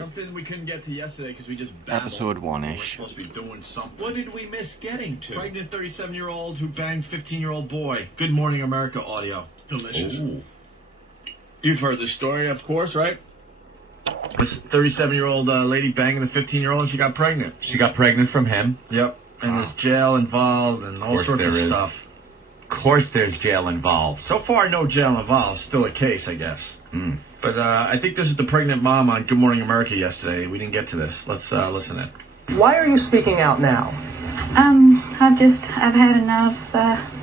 Something we couldn't get to yesterday because we just babbled. Episode oneish. We're supposed to be doing something. What did we miss getting to? Pregnant 37-year-old who banged 15-year-old boy. Good Morning America audio. Delicious. Ooh. You've heard this story, of course, right? This 37-year-old lady banging a 15-year-old and she got pregnant. She got pregnant from him? Yep. And there's jail involved and all sorts of stuff. Of course there's jail involved. So far, no jail involved. Still a case, I guess. Hmm. But I think this is the pregnant mom on Good Morning America yesterday. We didn't get to this. Let's listen in. Why are you speaking out now? I've had enough,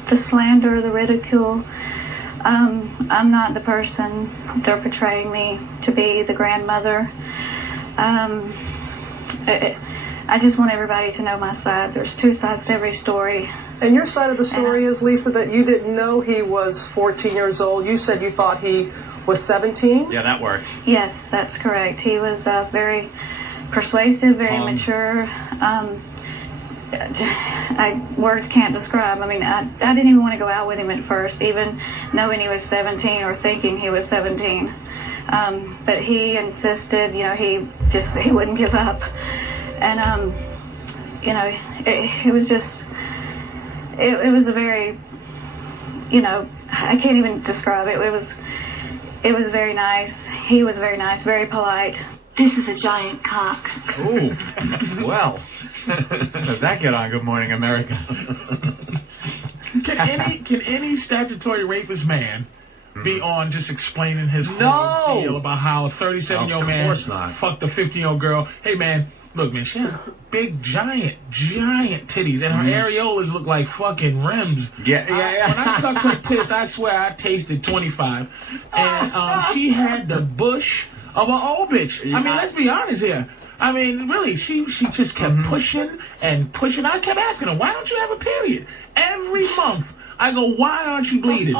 the slander, the ridicule. I'm not the person they're portraying me to be, the grandmother. I just want everybody to know my side. There's two sides to every story. And your side of the story is, Lisa, that you didn't know he was 14 years old. You said you thought he was 17? Yeah, that works. Yes, that's correct. He was very persuasive, very mature. Words can't describe. I mean, I didn't even want to go out with him at first, even knowing he was 17 or thinking he was 17. But he insisted, he wouldn't give up. And, it was just, it was a very, I can't even describe it. It was very nice. He was very nice, very polite. This is a giant cock. Ooh. Well, does that get on Good Morning America? Can any statutory rapist man be on just explaining his whole deal about how a 37-year-old man fucked a 15-year-old girl? Hey, man, look, man, she has big, giant titties, and her areolas look like fucking rims. Yeah. When I sucked her tits, I swear I tasted 25. And she had the bush of an old bitch. I mean, let's be honest here. I mean, really, she just kept pushing and pushing. I kept asking her, why don't you have a period? Every month, I go, why aren't you bleeding?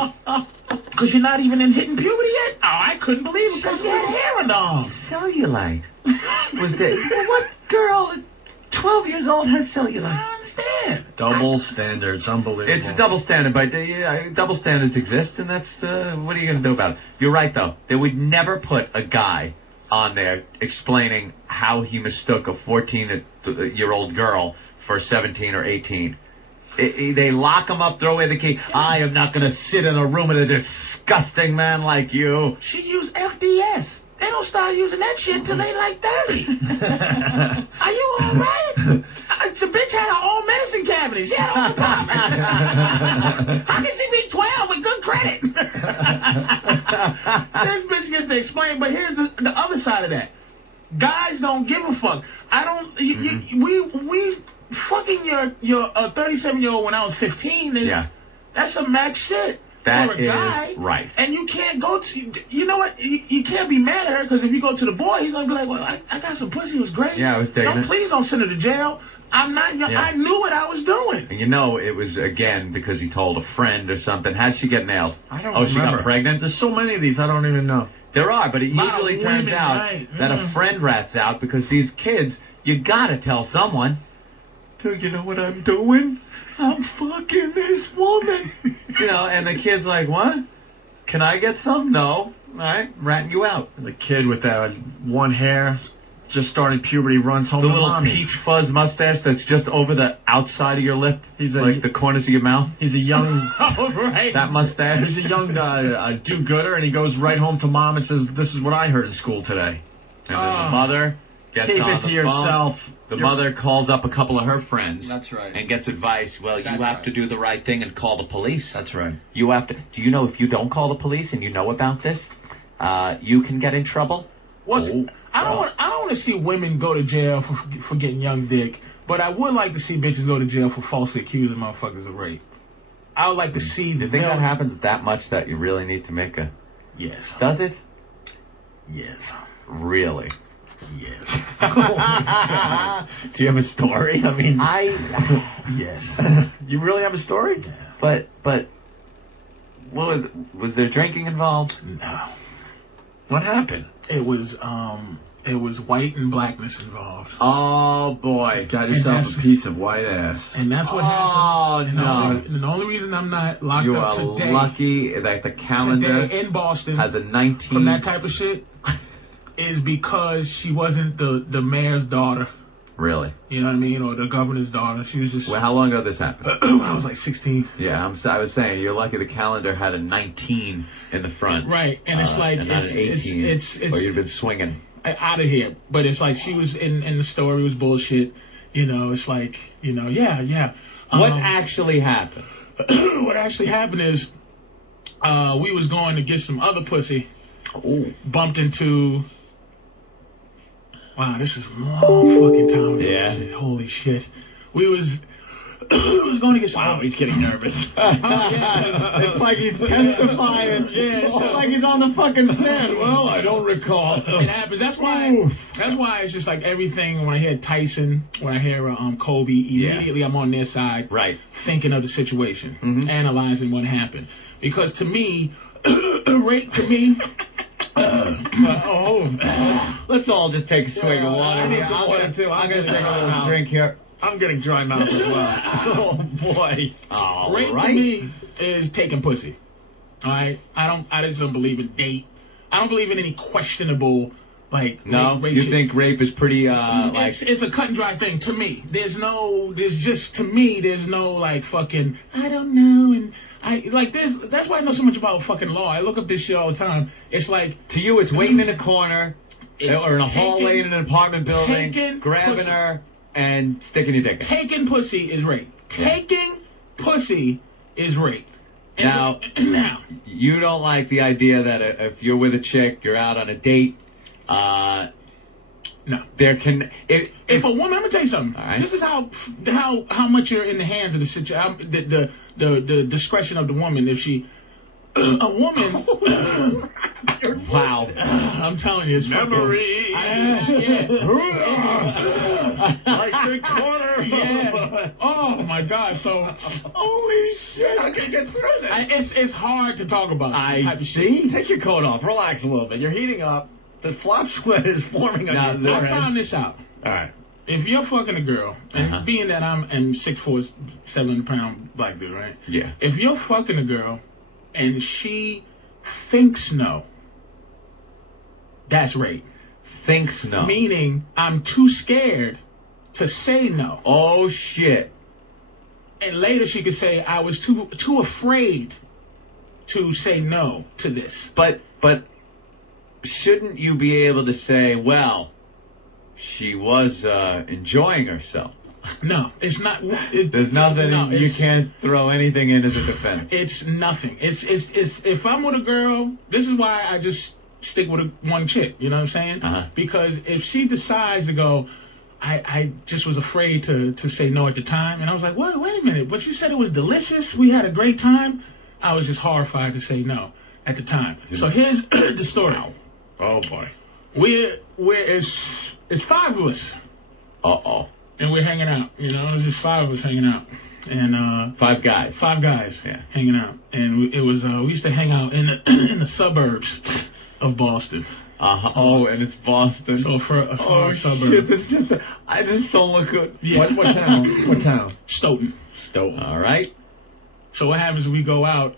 Because you're not even in hitting puberty yet? Oh, I couldn't believe it because you had hair on the arm. Cellulite. Was that... What girl at 12 years old has cellulite? I understand. Double standards. Unbelievable. It's a double standard, but double standards exist, and that's... what are you going to do about it? You're right, though. They would never put a guy on there explaining how he mistook a 14-year-old girl for 17 or 18. They lock him up, throw away the key. I am not going to sit in a room with a disgusting man like you. She used FDS. They don't start using that shit till they like 30. Are you all right? The bitch had her own medicine cabinet. She had her own apartment. How can she be 12 with good credit? This bitch gets to explain, but here's the other side of that. Guys don't give a fuck. We fucking your 37-year-old when I was 15 is that's some max shit. That for a guy, is right. And you can't go to, you know what, you can't be mad at her because if you go to the boy, he's going to be like, well, I got some pussy, it was great. Yeah, I was digging it. Please don't send her to jail. I'm not, I knew what I was doing. And it was, again, because he told a friend or something. How'd she get nailed? I don't remember. She got pregnant? There's so many of these, I don't even know. There are, but it usually turns out that a friend rats out because these kids, you got to tell someone. Dude, you know what I'm doing? I'm fucking this woman. And the kid's like, what? Can I get some? No. All right, ratting you out. And the kid with that one hair, just started puberty, runs home the to little mommy. peach fuzz mustache that's just over the outside of your lip. He's like the corners of your mouth. He's a young... That mustache. He's a young do-gooder, and he goes right home to mom and says, this is what I heard in school today. And then the mother... Keep it to yourself. The mother calls up a couple of her friends. That's right. And gets advice. Well, you have to do the right thing and call the police. That's right. You have to. Do you know if you don't call the police and you know about this, you can get in trouble? I don't want to see women go to jail for getting young dick, but I would like to see bitches go to jail for falsely accusing motherfuckers of rape. I would like to see. Do you think that happens that much that you really need to make a? Yes. Does it? Yes. Really? Yes. Do you have a story? I mean, yes. You really have a story? Yeah. But what was there drinking involved? No. What happened? It was white and blackness involved. Oh boy, got yourself a piece of white ass. And that's what happened. Oh no. And the only reason I'm not locked up today. You are lucky that the calendar today in Boston has a 19 from that type of shit. is because she wasn't the mayor's daughter. Really? You know what I mean? Or the governor's daughter. She was just... Well, how long ago this happened? when I was like 16. Yeah, I was saying, you're lucky the calendar had a 19 in the front. Right, and it's like... and not an 18, it's or you'd been swinging. Out of here. But it's like she was in the story was bullshit. You know, it's like, you know, yeah. What actually happened? What actually happened is we was going to get some other pussy. Ooh. Bumped into... Wow, this is a long fucking time ago. Yeah. Shit. Holy shit. We was going to get some... Wow, he's getting nervous. It's like he's testifying. Yeah, it's like he's on the fucking stand. Well, I don't recall. It happens. That's why it's just like everything. When I hear Tyson, when I hear Kobe, immediately I'm on their side, right? Thinking of the situation, analyzing what happened. Because to me, rape to me. Let's all just take a swig of water. I need some water too. I'm gonna take a little drink here. I'm getting dry mouth as well. Oh boy. Rape to me is taking pussy. All right. I just don't believe in date. I don't believe in any questionable rape you shit. think rape is pretty it's a cut and dry thing to me. There's no like fucking I don't know and that's why I know so much about fucking law. I look up this shit all the time. It's like to you it's waiting in a corner or in a hallway in an apartment building, grabbing pussy. her and sticking your dick in. Taking pussy is rape. Taking pussy is rape. Now, you don't like the idea that if you're with a chick, you're out on a date, no. There can... If a woman... I'm going to tell you something. Right. This is how much you're in the hands of the situation, the discretion of the woman. If she... A woman... Wow. I'm telling you, it's memory. Like the corner. Yeah. Oh, my God. So... Holy shit. I can't get through this. It's hard to talk about. I see. Take your coat off. Relax a little bit. You're heating up. The flop sweat is forming on your forehead. I found this out. All right. If you're fucking a girl, and being that I'm 6'4", 700-pound black dude, right? Yeah. If you're fucking a girl, and she thinks no, that's rape. Thinks no. Meaning, I'm too scared to say no. Oh, shit. And later she could say, I was too afraid to say no to this. But shouldn't you be able to say, well, she was enjoying herself? No, it's not. There's nothing. You can't throw anything in as a defense. It's nothing. It's if I'm with a girl, this is why I just stick with one chick. You know what I'm saying? Because if she decides to go, I just was afraid to say no at the time, and I was like, wait a minute, but you said it was delicious. We had a great time. I was just horrified to say no at the time. So here's the story. Oh boy. It's five of us. And we're hanging out, you know. It's just five of us hanging out, and five guys, hanging out, and it was we used to hang out in the suburbs of Boston. Oh, and it's Boston. So for a suburb. Shit, this just I just don't look good. Yeah. What town? What town? Stoughton. All right. So what happens is we go out.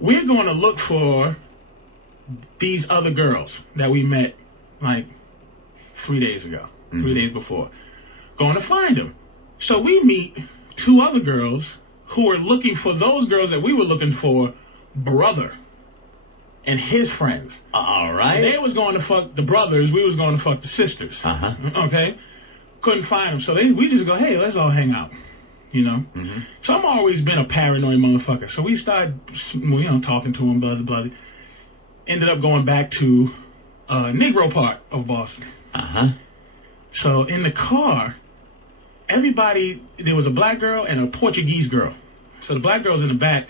We're going to look for these other girls that we met like 3 days ago, 3 days before. Going to find them. So we meet two other girls who are looking for those girls that we were looking for, brother and his friends. All right. They was going to fuck the brothers. We was going to fuck the sisters. Okay. Couldn't find them. So we just go, hey, let's all hang out. You know. So I'm always been a paranoid motherfucker. So we started, talking to them, blah. Ended up going back to Negro part of Boston. So in the car, there was a black girl and a Portuguese girl. So the black girl's in the back,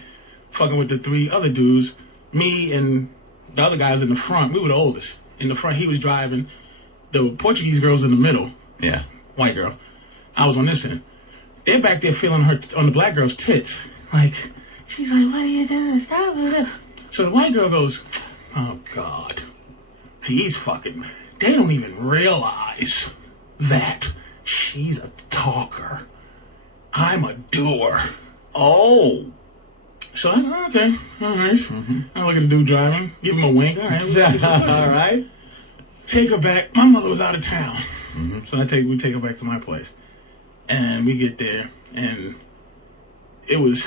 fucking with the three other dudes. Me and the other guys in the front. We were the oldest. In the front, he was driving. The Portuguese girl's in the middle. Yeah. White girl. I was on this end. They're back there feeling her on the black girl's tits. Like, she's like, what are you doing? Stop it. So the white girl goes, oh, God. These fucking... They don't even realize that she's a talker. I'm a doer. Oh. So I go, okay, all right. I look at the dude driving, give him a wink. All right. All right. take her back. My mother was out of town. So we take her back to my place. And we get there, and it was,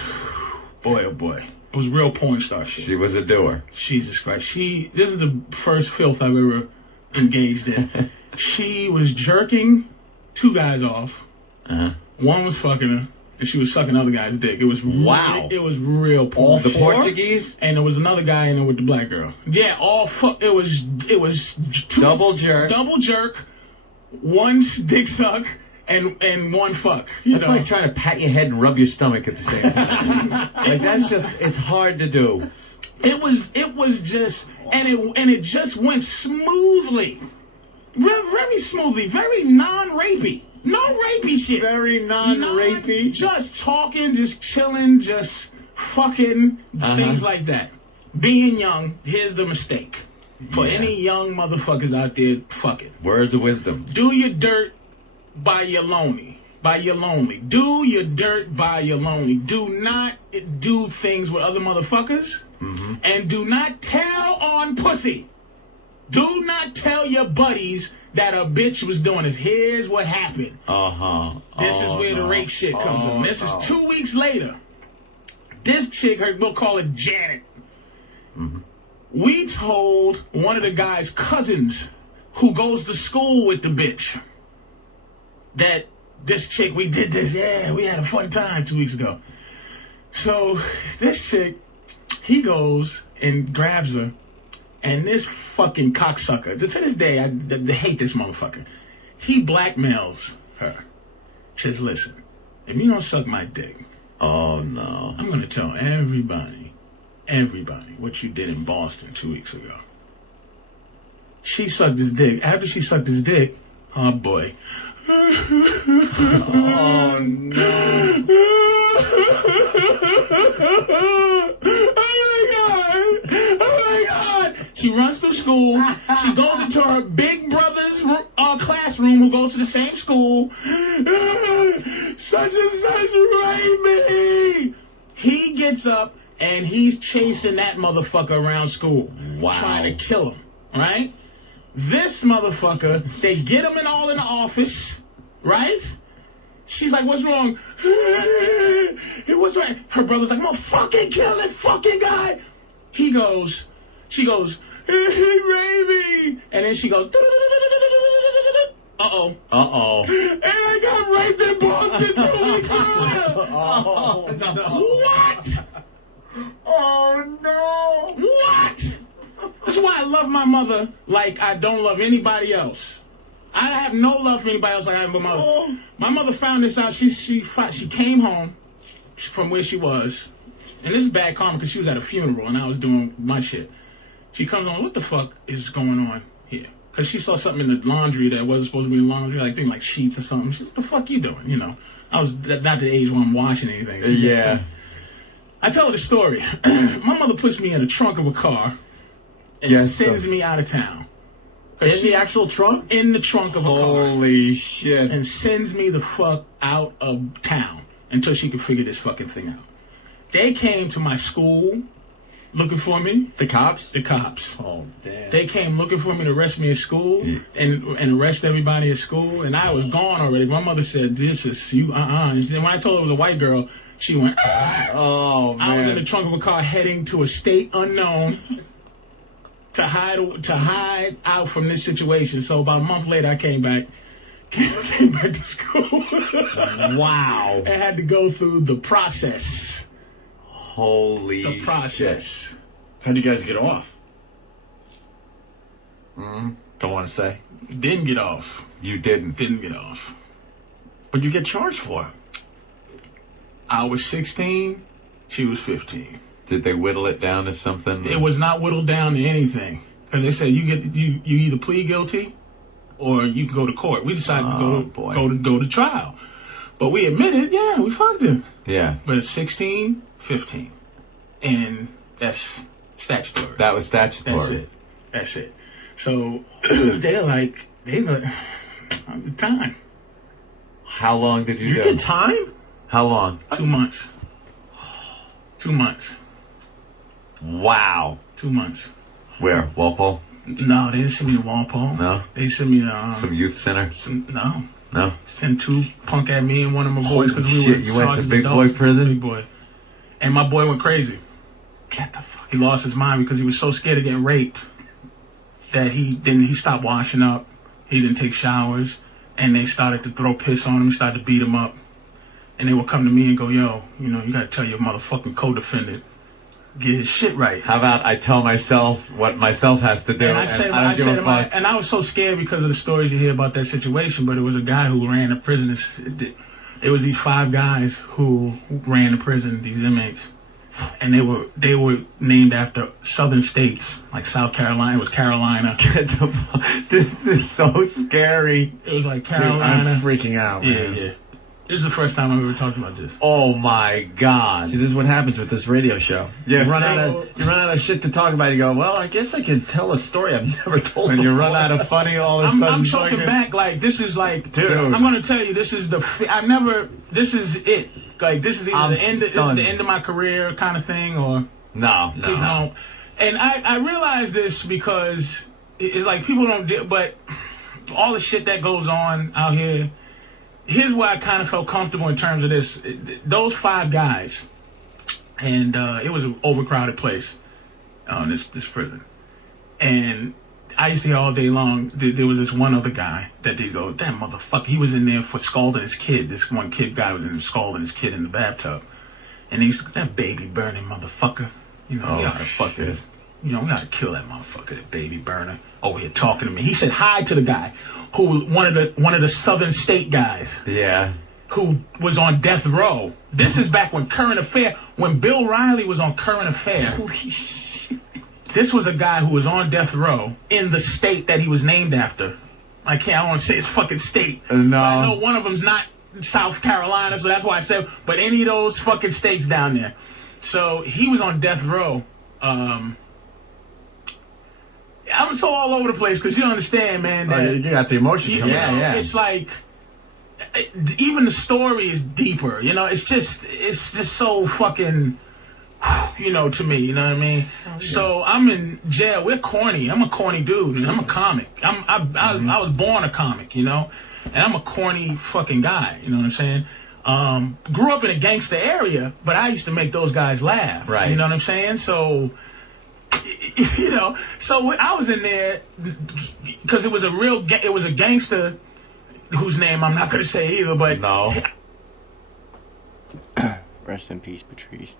boy, oh boy. It was real porn star shit. She was a doer. Jesus Christ. This is the first filth I've ever engaged in. She was jerking 2 guys off. One was fucking her, and she was sucking other guy's dick. It was wow. It was real porn. All the Portuguese? And there was another guy in there with the black girl. Yeah, it was double jerk, 1 dick suck, and 1 fuck. That's like trying to pat your head and rub your stomach at the same time. Like that's just, it's hard to do. It was just, and it just went smoothly. Very smoothly, very non-rapey. No rapey shit. Very non-rapey. Just talking, just chilling, just fucking, things like that. Being young, here's the mistake. For any young motherfuckers out there, fuck it. Words of wisdom. Do your dirt by your lonely. Do your dirt by your lonely. Do not do things with other motherfuckers. And do not tell on pussy. Do not tell your buddies that a bitch was doing this. Here's what happened. This is where the rape shit comes in. This is 2 weeks later. This chick, we'll call her Janet. We told one of the guy's cousins who goes to school with the bitch that this chick, we did this. Yeah, we had a fun time 2 weeks ago. So this chick, he goes and grabs her. And this fucking cocksucker, to this day, I hate this motherfucker. He blackmails her. Says, listen, if you don't suck my dick, I'm going to tell everybody what you did in Boston 2 weeks ago. She sucked his dick. After she sucked his dick, oh boy. Oh no. She runs through school. She goes into her big brother's classroom who goes to the same school. Such and such raped me. He gets up and he's chasing that motherfucker around school. Wow. Trying to kill him. Right? This motherfucker, they get him all in the office. Right? She's like, what's wrong? What's wrong? Her brother's like, I'm gonna fucking kill that fucking guy. She goes, he raped me. And then she goes, uh-oh. And I got raped in Boston 2 weeks ago. Oh, no. What? Oh, no. What? That's why I love my mother like I don't love anybody else. I have no love for anybody else like I have my mother. My mother found this out. She came home from where she was. And this is bad karma because she was at a funeral and I was doing my shit. She comes on, what the fuck is going on here? Because she saw something in the laundry that wasn't supposed to be in the laundry, like things like sheets or something. She said, what the fuck you doing? You know, I was not the age when I'm washing anything. Yeah. I tell her the story. My mother puts me in the trunk of a car and sends me out of town. In the actual trunk? In the trunk of a car. Holy shit. And sends me the fuck out of town until she could figure this fucking thing out. They came to my school looking for me. The cops? The cops. Oh, damn. They came looking for me to arrest me at school and arrest everybody at school. And I was gone already. My mother said, this is you, And when I told her it was a white girl, she went, oh, man. I was in the trunk of a car heading to a state unknown to hide out from this situation. So about a month later, I came back to school. Wow. And had to go through the process. Holy The process. shit. How'd you guys get off? Don't want to say. Didn't get off. You didn't. Didn't get off. What'd you get charged for? I was 16. She was 15. Did they whittle it down to something? It was not whittled down to anything. Because they said you either plead guilty or you can go to court. We decided to go to trial. But we admitted, yeah, we fucked him. Yeah. But it's 16, 15. And that's statutory. That was statutory. That's it. So they're like, the time. How long did you You do? did time? How long? 2 months. 2 months. Wow. 2 months. Where? Walpole? No, they didn't send me to Walpole. No. They sent me Some youth center. No. Sent two punk at me and one of my boys because we were. You went to charged big adults. boy prison. Big boy. And my boy went crazy. Get the fuck. He lost his mind because he was so scared of getting raped that he stopped washing up. He didn't take showers, and they started to throw piss on him, started to beat him up. And they would come to me and go, yo, you know, you gotta tell your motherfucking co-defendant, get his shit right. How about I tell myself what myself has to do? And I said to him, and I was so scared because of the stories you hear about that situation, but it was a guy who ran the prison. It was these 5 guys who ran the prison, these inmates. And they were named after southern states, like South Carolina. It was Carolina. This is so scary. It was like Dude, Carolina. I'm freaking out, man. Yeah. This is the first time I've ever talked about this. Oh my God. See, this is what happens with this radio show. Yes. You run out of shit to talk about. You go, well, I guess I can tell a story I've never told. When you before. run out of funny, all of a sudden. I'm choking back like this is like. Dude. I'm gonna tell you, this is this is it. Like this is either this is the end of my career kind of thing, or No. you know. And I realize this because it's like people don't, but all the shit that goes on out here. Here's where I kind of felt comfortable in terms of this. Those 5 guys, and it was an overcrowded place, this prison. And I used to hear all day long, there was this one other guy that they'd go, that motherfucker, he was in there for scalding his kid. This one guy was in there scalding his kid in the bathtub. And he used to, that baby burning motherfucker. You know, we gotta fuck it. You know, we gotta kill that motherfucker, that baby burner. Over here talking to me. He said hi to the guy who was one of the southern state guys. Yeah. Who was on death row. This is back when when Bill Riley was on Current Affair. This was a guy who was on death row in the state that he was named after. I don't want to say his fucking state. No. But I know one of them's not South Carolina, so that's why I said, but any of those fucking states down there. So he was on death row. I'm so all over the place because you don't understand, man. That you got the emotion. Yeah. It's like even the story is deeper. You know, it's just so fucking, you know, to me. You know what I mean? So I'm in jail. We're corny. I'm a corny dude, and I'm a comic. I was born a comic, you know, and I'm a corny fucking guy. You know what I'm saying? Grew up in a gangster area, but I used to make those guys laugh. Right. You know what I'm saying? So. You know, so I was in there because it was a gangster whose name I'm not going to say either, but no. Rest in peace, Patrice.